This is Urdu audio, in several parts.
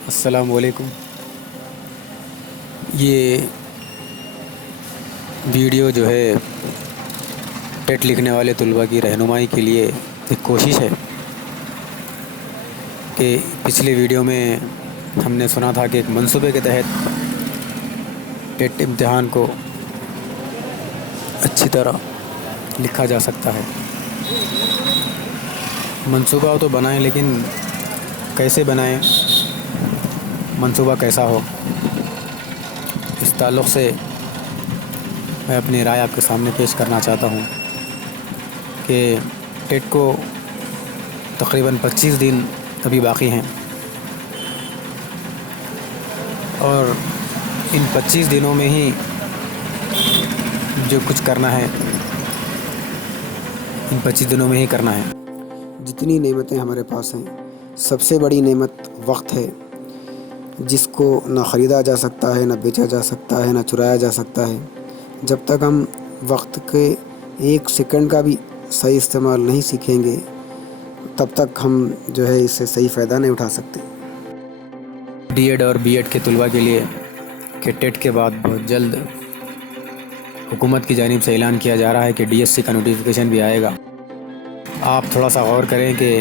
السلام علیکم۔ یہ ویڈیو جو ہے ٹیٹ لکھنے والے طلباء کی رہنمائی کے لیے ایک کوشش ہے کہ پچھلے ویڈیو میں ہم نے سنا تھا کہ ایک منصوبے کے تحت ٹیٹ امتحان کو اچھی طرح لکھا جا سکتا ہے۔ منصوبہ تو بنائیں، لیکن کیسے بنائیں، منصوبہ کیسا ہو، اس تعلق سے میں اپنی رائے آپ کے سامنے پیش کرنا چاہتا ہوں کہ ٹیٹ کو تقریباً 25 دن ابھی باقی ہیں، اور ان 25 دنوں میں ہی جو کچھ کرنا ہے ان 25 دنوں میں ہی کرنا ہے۔ جتنی نعمتیں ہمارے پاس ہیں، سب سے بڑی نعمت وقت ہے، جس کو نہ خریدا جا سکتا ہے، نہ بیچا جا سکتا ہے، نہ چرایا جا سکتا ہے۔ جب تک ہم وقت کے ایک سیکنڈ کا بھی صحیح استعمال نہیں سیکھیں گے، تب تک ہم جو ہے اس سے صحیح فائدہ نہیں اٹھا سکتے۔ ڈی ایڈ اور بی ایڈ کے طلباء کے لیے کہ ٹیٹ کے بعد بہت جلد حکومت کی جانب سے اعلان کیا جا رہا ہے کہ ڈی ایس سی کا نوٹیفیکیشن بھی آئے گا۔ آپ تھوڑا سا غور کریں کہ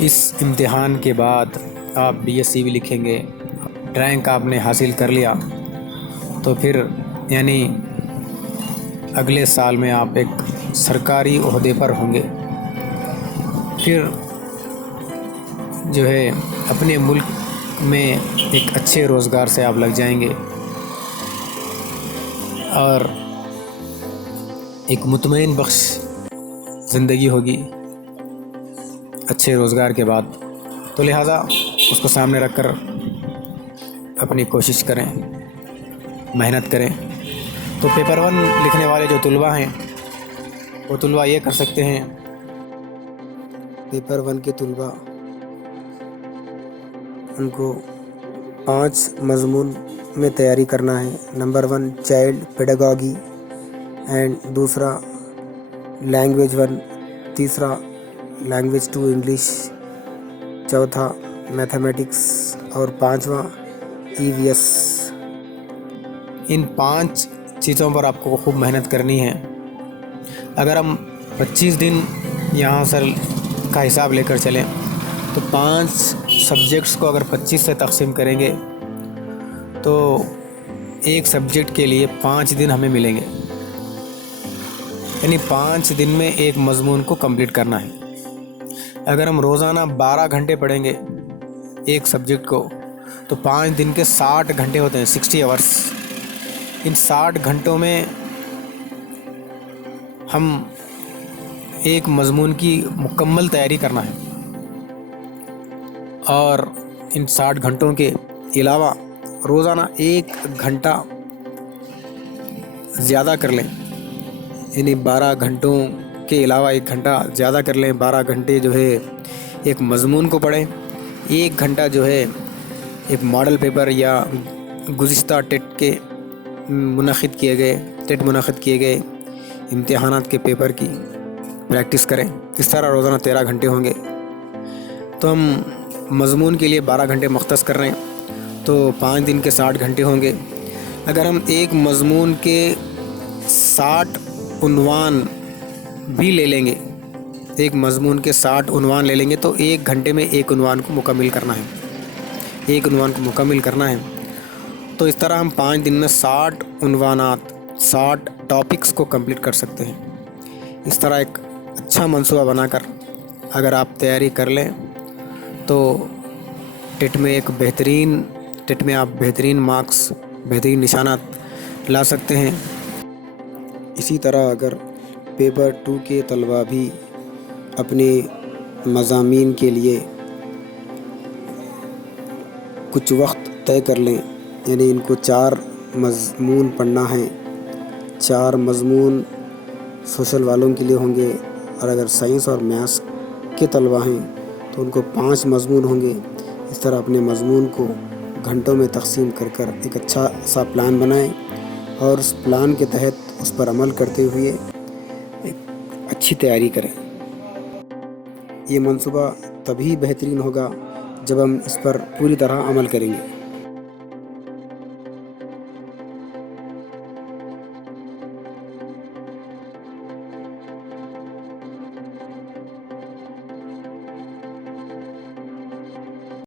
اس امتحان کے بعد آپ بی ایس سی بھی لکھیں گے، رینک آپ نے حاصل کر لیا، تو پھر یعنی اگلے سال میں آپ ایک سرکاری عہدے پر ہوں گے، پھر جو ہے اپنے ملک میں ایک اچھے روزگار سے آپ لگ جائیں گے، اور ایک مطمئن بخش زندگی ہوگی اچھے روزگار کے بعد۔ تو لہٰذا اس کو سامنے رکھ کر اپنی کوشش کریں، محنت کریں۔ تو پیپر 1 لکھنے والے جو طلباء ہیں وہ طلباء یہ کر سکتے ہیں۔ پیپر 1 کے طلباء، ان کو 5 مضمون میں تیاری کرنا ہے۔ نمبر 1 چائلڈ پیڈاگوگی، اینڈ دوسرا لینگویج 1، تیسرا لینگویج 2 انگلش، چوتھا میتھمیٹکس، اور پانچواں ای وی ایس۔ ان 5 چیزوں پر آپ کو خوب محنت کرنی ہے۔ اگر ہم 25 دن یہاں سے کا حساب لے کر چلیں تو 5 سبجیکٹس کو اگر 25 سے تقسیم کریں گے تو ایک سبجیکٹ کے لیے 5 دن ہمیں ملیں گے، یعنی 5 دن میں ایک مضمون کو کمپلیٹ کرنا ہے۔ اگر ہم روزانہ 12 گھنٹے پڑھیں گے ایک سبجیکٹ کو تو 5 دن کے 60 گھنٹے ہوتے ہیں، 60 آورس۔ ان 60 گھنٹوں میں ہم ایک مضمون کی مکمل تیاری کرنا ہے، اور ان 60 گھنٹوں کے علاوہ روزانہ 1 گھنٹہ زیادہ کر لیں، یعنی 12 گھنٹوں کے علاوہ 1 گھنٹہ زیادہ کر لیں۔ 12 گھنٹے جو ہے ایک مضمون کو پڑھیں، 1 گھنٹہ جو ہے ایک ماڈل پیپر یا گزشتہ ٹیٹ منعقد کیے گئے امتحانات کے پیپر کی پریکٹس کریں۔ اس طرح روزانہ 13 گھنٹے ہوں گے۔ تو ہم مضمون کے لیے 12 گھنٹے مختص کر رہے ہیں تو 5 دن کے 60 گھنٹے ہوں گے۔ اگر ہم ایک مضمون کے 60 عنوان بھی لے لیں گے، ایک مضمون کے 60 عنوان لے لیں گے تو 1 گھنٹے میں ایک عنوان کو مکمل کرنا ہے۔ تو اس طرح ہم 5 دن میں 60 عنوانات، 60 ٹاپکس کو کمپلیٹ کر سکتے ہیں۔ اس طرح ایک اچھا منصوبہ بنا کر اگر آپ تیاری کر لیں تو ٹیٹ میں آپ بہترین مارکس، بہترین نشانات لا سکتے ہیں۔ اسی طرح اگر پیپر 2 کے طلباء بھی اپنے مضامین کے لیے کچھ وقت طے کر لیں، یعنی ان کو 4 مضمون پڑھنا ہے، 4 مضمون سوشل والوں کے لیے ہوں گے، اور اگر سائنس اور میتھس کے طلباء ہیں تو ان کو 5 مضمون ہوں گے۔ اس طرح اپنے مضمون کو گھنٹوں میں تقسیم کر ایک اچھا سا پلان بنائیں، اور اس پلان کے تحت اس پر عمل کرتے ہوئے ایک اچھی تیاری کریں۔ یہ منصوبہ تبھی بہترین ہوگا جب ہم اس پر پوری طرح عمل کریں گے.